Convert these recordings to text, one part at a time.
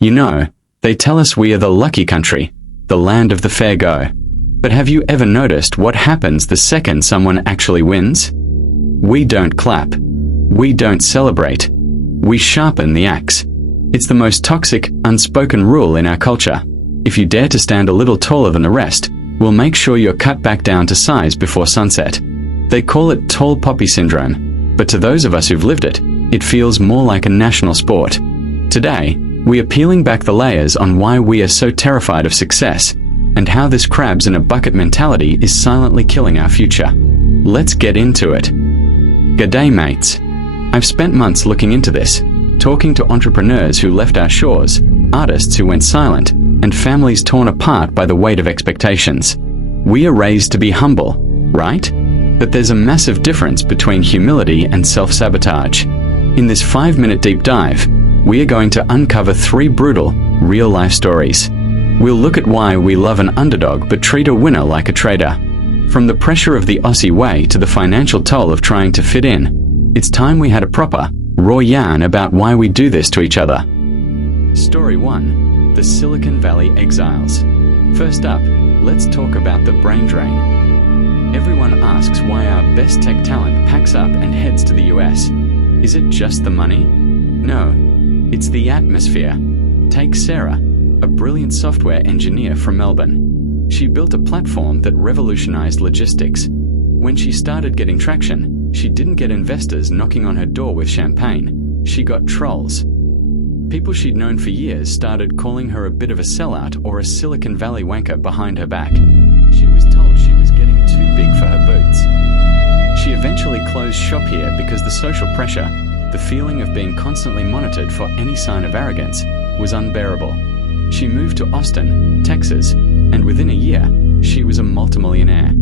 You know, they tell us we are the lucky country, the land of the fair go. But have you ever noticed what happens the second someone actually wins? We don't clap. We don't celebrate. We sharpen the axe. It's the most toxic, unspoken rule in our culture. If you dare to stand a little taller than the rest, we'll make sure you're cut back down to size before sunset. They call it tall poppy syndrome, but to those of us who've lived it, it feels more like a national sport. Today, we are peeling back the layers on why we are so terrified of success, and how this crabs in a bucket mentality is silently killing our future. Let's get into it. G'day mates. I've spent months looking into this, talking to entrepreneurs who left our shores, artists who went silent, and families torn apart by the weight of expectations. We are raised to be humble, right? But there's a massive difference between humility and self-sabotage. In this 5-minute deep dive, we are going to uncover 3 brutal, real-life stories. We'll look at why we love an underdog but treat a winner like a traitor. From the pressure of the Aussie way to the financial toll of trying to fit in, it's time we had a proper, raw yarn about why we do this to each other. Story 1. The Silicon Valley Exiles. First up, let's talk about the brain drain. Everyone asks why our best tech talent packs up and heads to the US. Is it just the money? No, it's the atmosphere. Take Sarah, a brilliant software engineer from Melbourne. She built a platform that revolutionized logistics. When she started getting traction, she didn't get investors knocking on her door with champagne. She got trolls. People she'd known for years started calling her a bit of a sellout or a Silicon Valley wanker behind her back. She was told she was getting too big for her boots. She eventually closed shop here because the social pressure, the feeling of being constantly monitored for any sign of arrogance, was unbearable. She moved to Austin, Texas, and within a year, she was a multimillionaire.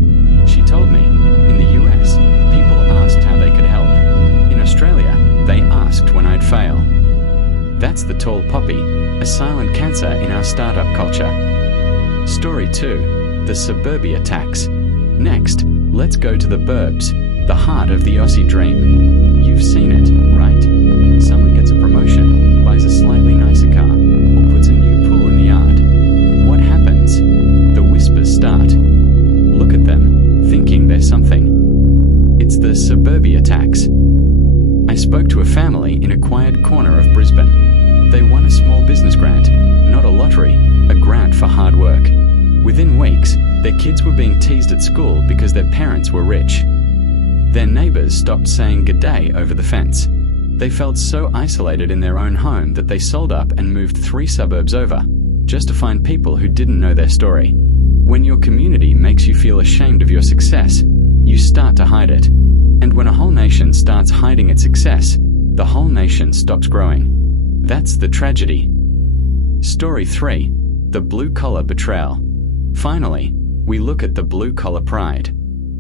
She told me, in the US, people asked how they could help. In Australia, they asked when I'd fail. That's the tall poppy, a silent cancer in our startup culture. Story 2. The suburbia tax. Next, let's go to the burbs, the heart of the Aussie dream. You've seen it, right? Someone gets a promotion, buys a slightly nicer car, or puts a new pool in the yard. What happens? The whispers start. Look at them, thinking they're something. It's the suburbia tax. I spoke to a family in a quiet corner of Brisbane. They won a small business grant, not a lottery, a grant for hard work. Within weeks, their kids were being teased at school because their parents were rich. Their neighbors stopped saying g'day over the fence. They felt so isolated in their own home that they sold up and moved 3 suburbs over, just to find people who didn't know their story. When your community makes you feel ashamed of your success, you start to hide it. And when a whole nation starts hiding its success, the whole nation stops growing. That's the tragedy. Story 3. The blue-collar betrayal. Finally, we look at the blue-collar pride.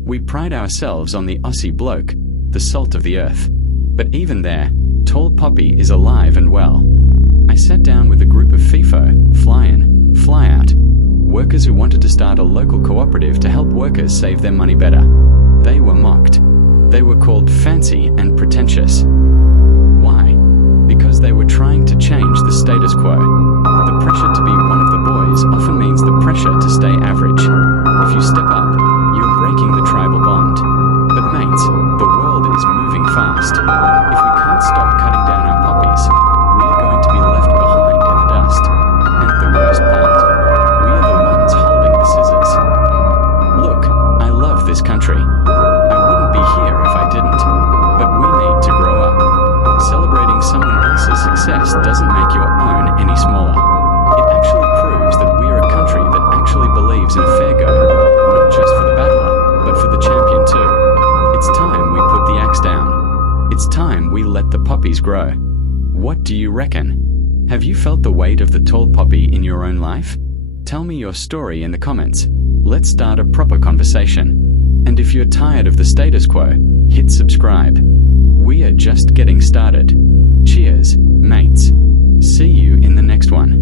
We pride ourselves on the Aussie bloke, the salt of the earth. But even there, tall poppy is alive and well. I sat down with a group of FIFO, fly-in, fly-out, workers who wanted to start a local cooperative to help workers save their money better. They were mocked. They were called fancy and pretentious. Why? Because they were trying to change the status quo. The pressure to be one of the boys often means the pressure to stay average. If you step up, you're breaking the tribal bond. But mates, the world is moving fast. If we can't stop cutting down our poppies, we are going to be left behind in the dust. And the worst part, we are the ones holding the scissors. Look, I love this country. I wouldn't be here if I didn't. But we need to grow up. Celebrating someone else's success doesn't make your own any smaller. It actually proves that we are a country that actually believes in a fair go, not just for the battler, but for the champion too. It's time we put the axe down. It's time we let the poppies grow. What do you reckon? Have you felt the weight of the tall poppy in your own life? Tell me your story in the comments. Let's start a proper conversation. And if you're tired of the status quo, hit subscribe. We are just getting started. Cheers, mates. See you in the next one.